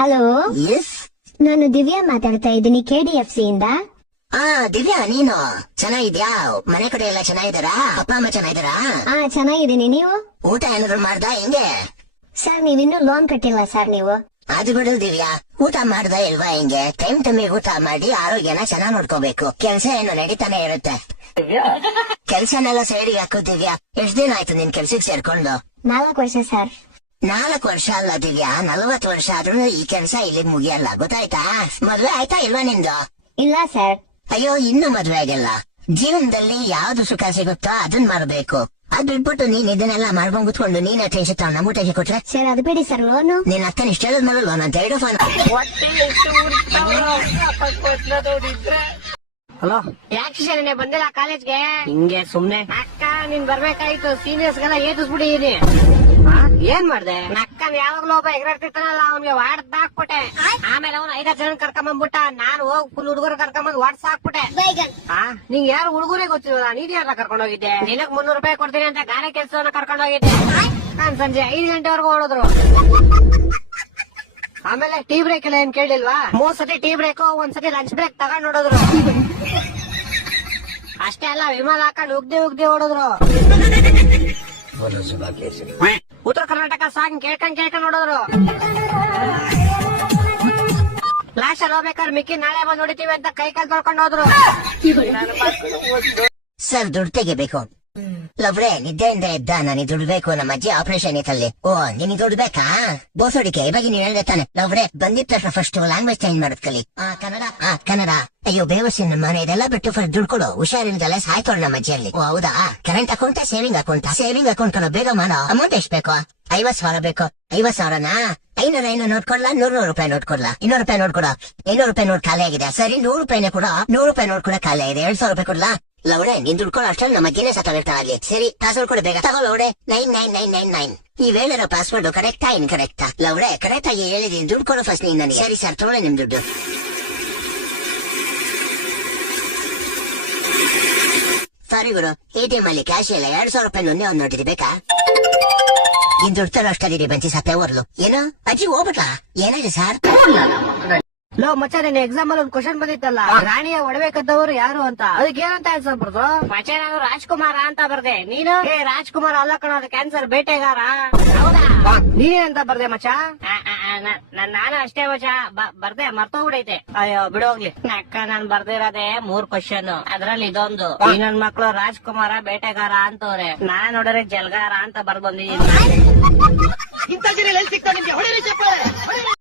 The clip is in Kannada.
Hello, S. ನಾನು ದಿವ್ಯಾ ಮಾತಾಡ್ತಾ ಇದ್ದೀನಿ KDFC ಇಂದ. ದಿವ್ಯಾ, ನೀನು ಚೆನ್ನಾಗಿದ್ಯಾ? ಮನೆ ಕಡೆ ಎಲ್ಲ ಚೆನ್ನಾಗಿದ್ದಾರಾ? ಅಪ್ಪ ಅಮ್ಮ ಚೆನ್ನಾಗಿದ್ದಾರಾ? ಚೆನ್ನಾಗಿದ್ದೀನಿ. ನೀವು? ಊಟ ಏನಾದ್ರು ಮಾಡ್ದ? ಹೆಂಗೆ ಸರ್, ನೀವಿನ್ನೂ ಲೋನ್ ಕಟ್ಟಿಲ್ಲ ಸರ್. ನೀವು ಅದು ಬಿಡು ದಿವ್ಯಾ, ಊಟ ಮಾಡ್ದ ಇಲ್ವಾ? ಹೆಂಗೆ ಟೈಮಿಗೆ ಊಟ ಮಾಡಿ ಆರೋಗ್ಯನ ಚೆನ್ನಾಗ್ ನೋಡ್ಕೋಬೇಕು. ಕೆಲ್ಸ ಏನು ನಡೀತಾನೆ ಇರುತ್ತೆ. ಕೆಲ್ಸನೆಲ್ಲ ಸೈಡಿಗೆ ಹಾಕು ದಿವ್ಯಾ. ಎಷ್ಟ್ ದಿನ ಆಯ್ತು ನಿನ್ ಕೆಲ್ಸಕ್ಕೆ ಸೇರ್ಕೊಂಡು? 4 ವರ್ಷ ಸರ್. 4 ವರ್ಷ ಅಲ್ಲ ದಿವ್ಯಾ, 40 ವರ್ಷ ಆದ್ರೂ ಈ ಕೆಲ್ಸ ಇಲ್ಲಿಗ್ ಮುಗಿಯಲ್ಲ, ಗೊತ್ತಾಯ್ತಾ? ಮದ್ವೆ ಆಯ್ತಾ ಇಲ್ವಾ ನಿಂದು? ಇಲ್ಲ ಸರ್. ಅಯ್ಯೋ, ಇನ್ನು ಮದ್ವೆ ಆಗಿಲ್ಲ. ಜೀವನದಲ್ಲಿ ಯಾವ್ದು ಸುಖ ಸಿಗುತ್ತೋ ಅದನ್ ಮಾಡ್ಬೇಕು. ಅದ್ ಬಿಟ್ಬಿಟ್ಟು ನೀನ್ ಇದನ್ನೆಲ್ಲ ಮಾಡ್ಕೊಂಡ್ ಕುತ್ಕೊಂಡು ನೀನ್ ಟೆನ್ಷನ್ ತಗೊಂಡ್ ನಮಗೂ ಟೆನ್ಷನ್ ಕೊಟ್ರೆ ಸರ್, ಅದು ಬಿಡಿ ಸರ್. ಲೋನು ನಿನ್ ಅಕ್ಕನ ಇಷ್ಟೆಲ್ಲ ಮಾಡಲ್ವ? ನಾನು 2 ಫೋನ್. ಹಲೋ, ಯಾಕೆ ಬಂದಿಲ್ಲ ಕಾಲೇಜ್ಗೆ? ಹಿಂಗೆ ಸುಮ್ನೆ. ಅಕ್ಕ, ನೀನ್ ಬರ್ಬೇಕಾಯ್ತು. ಸೀನಿಯರ್ಸ್ ಗೆಲ್ಲ ಏಟಿಸ್ಬಿಟ್ಟಿದೀನಿ. ಏನ್ ಮಾಡ್ದೆ? ಅಕ್ಕನ್ ಯಾವಾಗ್ಲೂ ಒಬ್ಬ ಎಗರಾಡ್ತಿರ್ತಾನಲ್ಲ, ಅವ್ನಿಗೆ ವಾಡ್ದ ಹಾಕ್ಬಿಟ್ಟೆ. ಆಮೇಲೆ ಅವ್ನು 5 ಜನ ಕರ್ಕೊಂಬಂದ್ಬಿಟ್ಟ. ನಾನು ಹೋಗ್ ಫುಲ್ ಹುಡುಗರು ಕರ್ಕೊಂಬಂದ್ ವಾಡ್ಸ ಹಾಕ್ಬಿಟ್ಟೆ. ನಿಂಗ್ ಯಾರು ಹುಡುಗರೇ ಗೊತ್ತಿಲ್ವಲ್ಲ, ನೀನ್ ಯಾರ ಕರ್ಕೊಂಡ್ ಹೋಗಿದ್ದೆ? ನಿನಗ್ 300 ರೂಪಾಯಿ ಕೊಡ್ತೀನಿ ಅಂತ ಗಾರೆ ಕೆಲ್ಸವನ್ನ ಕರ್ಕೊಂಡ್ ಹೋಗಿದ್ದೆ. ನಾನ್ ಸಂಜೆ 5 ಗಂಟೆವರೆಗೂ ಓಡಿದ್ರು. ಆಮೇಲೆ ಟೀ ಬ್ರೇಕ್ ಎಲ್ಲ ಏನ್ ಕೇಳಿಲ್ವಾ? 3 ಸತಿ ಟೀ ಬ್ರೇಕ್, 1 ಸತಿ ಲಂಚ್ ಬ್ರೇಕ್ ತಗೊಂಡ್ ನೋಡಿದ್ರು. ಅಷ್ಟೇ ಅಲ್ಲ, ವಿಮಾನ ಹಾಕೊಂಡ್ ಉಗ್ದಿ ಓಡಿದ್ರು. ಉತ್ತರ ಕರ್ನಾಟಕ ಸಾಂಗ್ ಕೇಳ್ಕೊಂಡ್ ನೋಡಿದ್ರು. ಲಾಸ್ಟ್ ಅಲ್ಲಿ ಹೋಗ್ಬೇಕಾದ್ರೆ ಮಿಕ್ಕಿ ನಾಳೆ ಬಂದ್ ನೋಡಿತೀವಿ ಅಂತ ಕೈ ಕಾಲ್ ತೊಳ್ಕೊಂಡ್ ಹೋದ್ರು. ಸರ್, ದುಡ್ಡು ತೆಗಿಬೇಕು. ಲವ್ರೆ, ನಿದ್ದೆಯಿಂದ ಎದ್ದ. ನನಗೆ ದುಡ್ಡು ಬೇಕು. ನಮ್ಮ ಅಜ್ಜಿ ಆಪರೇಷನ್ ಇತ್ತಲ್ಲಿ. ಓ, ನಿನಗೆ ದುಡ್ಡು ಬೇಕಾ? ಬೋಸೋಡಿಕೆ ಇವಾಗ ನೀನ್ ಹೇಳ್ದೆ ತಾನೆ. ಲವ್ರೆ, ಬಂದಿದ ತಕ್ಷಣ ಫಸ್ಟ್ ಲ್ಯಾಂಗ್ವೇಜ್ ಚೇಂಜ್ ಮಾಡೋದ್ ಕಲಿ. ಕನ್ನಡ. ಅಯ್ಯೋ ಬೇವಸಿನ ಮನೆ, ಇದೆಲ್ಲ ಬಿಟ್ಟು ಫಸ್ಟ್ ದುಡ್ಡು ಕೊಡು. ಹುಷಾರಿಲ್ಲದಲ್ಲ ಸಾಯ್ತೋಳು ನಮ್ಮ ಅಜ್ಜಿಯಲ್ಲಿ. ಓ ಹೌದಾ? Current account, saving account? Saving account ಕಣೋ, ಬೇಗ ಮಾಡೋ. ಅಮೌಂಟ್ ಎಷ್ಟ್ ಬೇಕು? 50,000 ಬೇಕು. 50,000ನಾ? 500 ನೋಟ್ ಕೊಡ್ಲಾ? 100 ರೂಪಾಯಿ ನೋಟ್ ಕೊಡ್ಲಾ? 200 ರೂಪಾಯಿ ನೋಟ್ ಕೊಡ. 200 ರೂಪಾಯಿ ನೋಟ್ ಖಾಲಿ ಆಗಿದೆ. ಸರಿ, 100 ರೂಪಾಯಿನೇ ಕೊಡ. 100 ರೂಪಾಯಿ ನೋಟ್ ಕೂಡ ಖಾಲಿ ಆಗಿದೆ. 200 ರೂಪಾಯಿ ಕೊಡ್ಲಾ? ಲವಡೆ, ನೀನ್ ದುಡ್ಕೊಳ್ಳೋ ಅಷ್ಟ್ರಲ್ಲಿ ನಮ್ಮ ಅಜ್ಜಿನೇ ಸತ್ತೋಗಿರ್ತಾ ಅಲ್ಲಿ. ಸರಿ, ಪಾಸ್ವರ್ಡ್ ಕೊಡು ಬೇಗ. ತಗೋ ಲವಡೆ. 99999. ಈ ವೇಳೆರೋ ಪಾಸ್ವರ್ಡ್ ಕರೆಕ್ಟಾ ಇನ್ಕರೆಕ್ಟಾ? ಲವಡೆ, ಕರೆಕ್ಟ್ ಆಗಿ ಹೇಳಿದೀನಿ. ದುಡ್ಡು ಕೊಡು ಫಸ್ಟ್ ನೀನ್ ನನಗೆ. ಸರಿ ಸರ್, ತೊಗೊಳ್ಳಿ ನಿಮ್ ದುಡ್ಡು. ಸಾರಿ ಗುರು, ATM ಅಲ್ಲಿ ಕ್ಯಾಶ್ ಇಲ್ಲ. 200 ರೂಪಾಯಿ ಒಂದೇ ಒಂದು ನೋಟಿದೆ, ಬೇಕಾ? ಇನ್ ದುಡ್ಡು ತರೋ ಅಷ್ಟಲ್ಲಿ ಬಂಚಿ ಸತ್ತೇ ಓರ್ಲು. ಏನೋ ಅಜ್ಜಿ ಹೋಗ್ಬಿಟ್ಲಾ? ಏನಾಗಿದೆ ಸರ್? ಲೋ ಮಚ್ಚ, ನಿನ್ನ ಎಕ್ಸಾಮ್ ಅಲ್ಲಿ ಒಂದು ಕ್ವಶನ್ ಬಂದಿತ್ತಲ್ಲ, ರಾಣಿಯ ಒಡವೆ ಕದ್ದವರು ಯಾರು ಅಂತ. ಅದಕ್ಕೆ ಏನಂತ ಆನ್ಸರ್ ಬರ್ದು? ಮಚ್ಚ, ನಾನು ರಾಜ್ಕುಮಾರ ಅಂತ ಬರ್ದೆ. ನೀನು? ರಾಜ್ಕುಮಾರ್ ಅಲ್ಲ ಕಣ, ಅದು ಕ್ಯಾನ್ಸರ್ ಬೇಟೆಗಾರ. ಹೌದಾ? ನೀನೇನಂತ ಬರ್ದೆ ಮಚ್ಚ? ನಾನು ಅಷ್ಟೇ ಮಚ್ಚ, ಬರ್ದೆ, ಮರ್ತೋಗ್ಬಿಡೈತೆ. ಅಯ್ಯೋ ಬಿಡೋಗ್ಲಿ ಅಕ್ಕ, ನಾನ್ ಬರ್ದಿರೋದೇ 3 ಕ್ವಶನ್. ಅದ್ರಲ್ಲಿ ಇದೊಂದು. ಈ ನನ್ ಮಕ್ಳು ರಾಜ್ಕುಮಾರ ಬೇಟೆಗಾರ ಅಂತವ್ರೆ. ನಾನ್ ನೋಡ್ರೆ ಜಲ್ಗಾರ ಅಂತ ಬರ್ದ್ ಬಂದಿದ್ದೀನಿ. ಇಂಥ ಜನ ಎಲ್ಲಿ ಸಿಗ್ತಾ ನಿಮ್ಗೆ? ಹೊಡಿರಿ ಚಪ್ಪಾಳೆ.